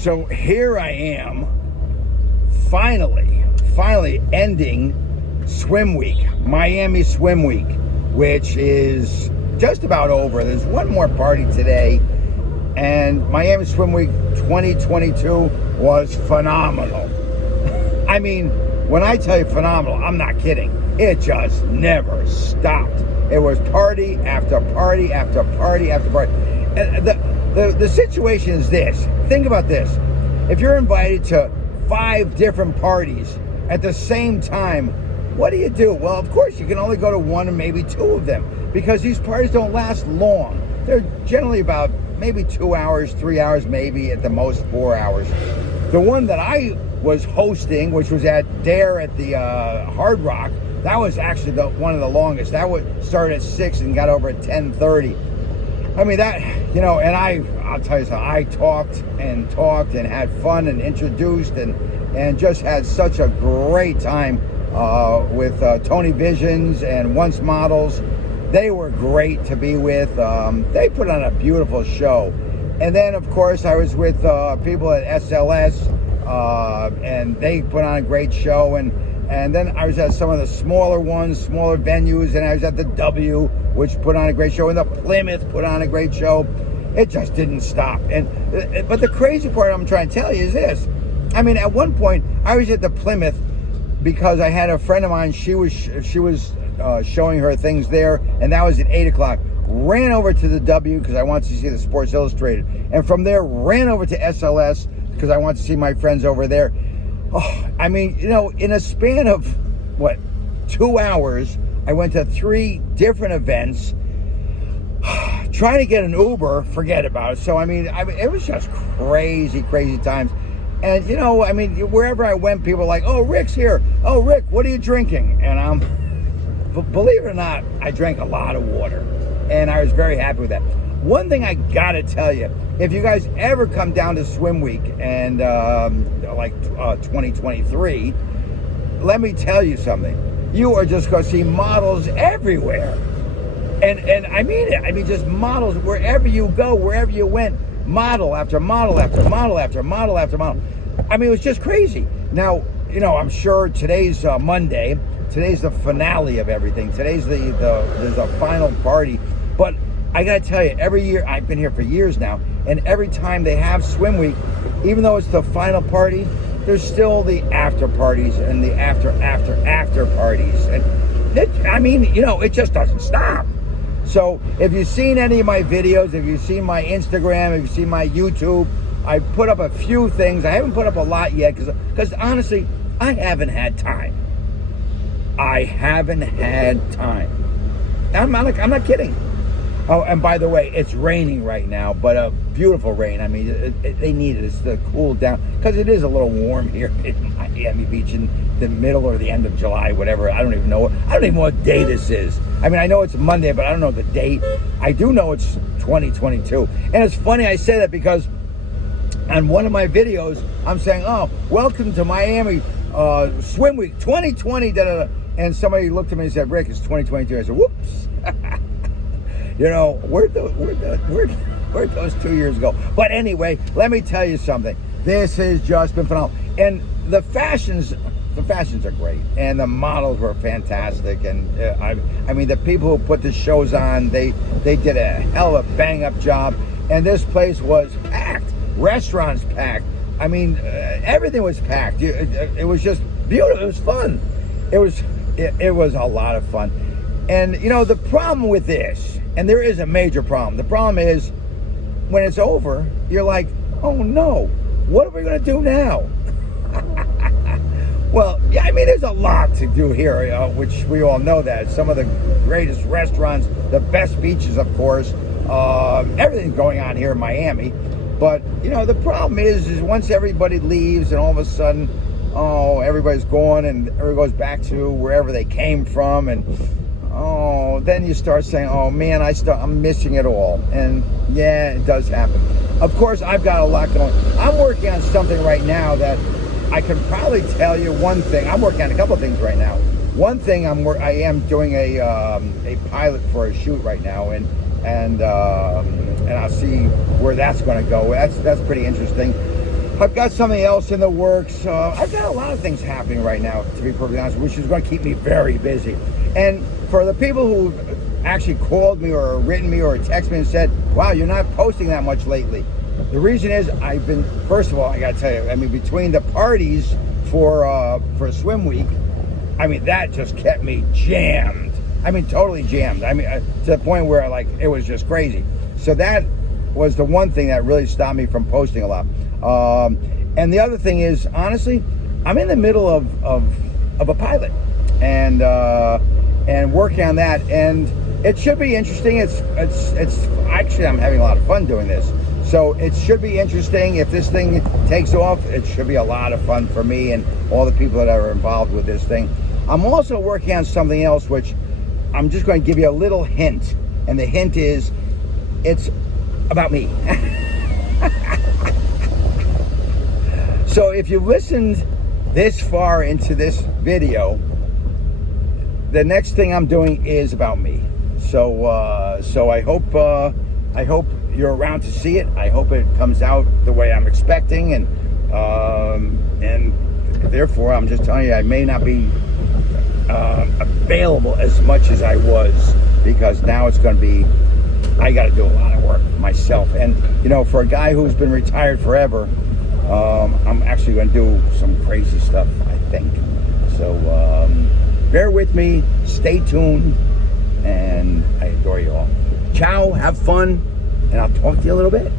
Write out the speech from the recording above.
So here I am, finally ending Swim Week, Miami Swim Week, which is just about over. There's one more party today, and Miami Swim Week 2022 was phenomenal. I mean, when I tell you phenomenal, I'm not kidding. It just never stopped. It was party after party after party after party. And the situation is this. Think about this. If you're invited to 5 different parties at the same time, what do? Well, of course, you can only go to 1 or maybe 2 of them, because these parties don't last long. They're generally about maybe 2 hours, 3 hours, maybe at the most 4 hours. The one that I was hosting, which was at the Hard Rock, that was actually one of the longest. That would start at 6 and got over at 10:30. I mean, that, and I'll tell you something, I talked and had fun and introduced and just had such a great time with Tony Visions and Once Models. They were great to be with. They put on a beautiful show. And then, of course, I was with people at SLS, and they put on a great show. And then I was at some of the smaller venues, and I was at the W, which put on a great show, and the Plymouth put on a great show. It just didn't stop. But the crazy part I'm trying to tell you is this. I mean, at one point, I was at the Plymouth because I had a friend of mine. She was showing her things there, and that was at 8 o'clock. Ran over to the W because I wanted to see the Sports Illustrated, and from there ran over to SLS because I wanted to see my friends over there. Oh, I mean, in a span of 2 hours, I went to 3 different events. Trying to get an Uber, forget about it. So I mean, it was just crazy times. And I mean, wherever I went, people were like, "Oh, Rick's here. Oh, Rick, what are you drinking?" And believe it or not, I drank a lot of water, and I was very happy with that. One thing I gotta tell you, if you guys ever come down to Swim Week and 2023, let me tell you something. You are just gonna see models everywhere, and I mean it. I mean, just models wherever you go, wherever you went. Model after model after model after model after model. I mean, it was just crazy. Now, I'm sure today's Monday. Today's the finale of everything. Today's there's a final party. But I gotta tell you, every year, I've been here for years now, and every time they have Swim Week, even though it's the final party, there's still the after parties and the after parties. And it just doesn't stop. So if you've seen any of my videos, if you've seen my Instagram, if you've seen my YouTube, I put up a few things. I haven't put up a lot yet because honestly, I haven't had time. I'm not kidding. Oh, and by the way, it's raining right now, but a beautiful rain. I mean, they need it. It's to cool down because it is a little warm here in Miami Beach in the middle or the end of July, whatever. I don't even know what day this is. I mean, I know it's Monday, but I don't know the date. I do know it's 2022. And it's funny I say that because on one of my videos, I'm saying, "Oh, welcome to Miami Swim Week 2020." And somebody looked at me and said, "Rick, it's 2022." I said, "Whoops." Where'd those 2 years go? But anyway, let me tell you something. This has just been phenomenal. And the fashions are great. And the models were fantastic. And I mean, the people who put the shows on, they did a hell of a bang-up job. And this place was packed. Restaurants packed. I mean, everything was packed. It was just beautiful. It was fun. It was a lot of fun. And, the problem with this, and there is a major problem. The problem is when it's over, you're like, "Oh no, what are we going to do now?" Well, yeah, I mean, there's a lot to do here, which we all know that. Some of the greatest restaurants, the best beaches, of course, everything's going on here in Miami. But, the problem is once everybody leaves and all of a sudden, everybody's gone and everybody goes back to wherever they came from, and then you start saying, "Oh man, I'm missing it all." And yeah, it does happen. Of course, I've got a lot going. I'm working on something right now that I can probably tell you one thing. I'm working on a couple of things right now. One thing I am doing a pilot for a shoot right now, and I'll see where that's going to go. That's pretty interesting. I've got something else in the works. I've got a lot of things happening right now, to be perfectly honest, which is going to keep me very busy. And for the people who actually called me or written me or texted me and said, wow, you're not posting that much lately. The reason is I've been, first of all, I got to tell you, I mean, between the parties for Swim Week, I mean, that just kept me jammed. I mean, totally jammed. I mean, to the point where, like, it was just crazy. So that was the one thing that really stopped me from posting a lot. And the other thing is, honestly, I'm in the middle of a pilot and working on that, and it should be interesting. It's actually, I'm having a lot of fun doing this. So it should be interesting. If this thing takes off, it should be a lot of fun for me and all the people that are involved with this thing. I'm also working on something else, which I'm just going to give you a little hint. And the hint is, it's about me. So if you listened this far into this video, the next thing I'm doing is about me. So I hope you're around to see it. I hope it comes out the way I'm expecting, and therefore I'm just telling you, I may not be available as much as I was, because now it's going to be, I got to do a lot of work myself. And you know, for a guy who's been retired forever, I'm actually going to do some crazy stuff, I think. So bear with me, stay tuned, and I adore you all. Ciao, have fun, and I'll talk to you a little bit.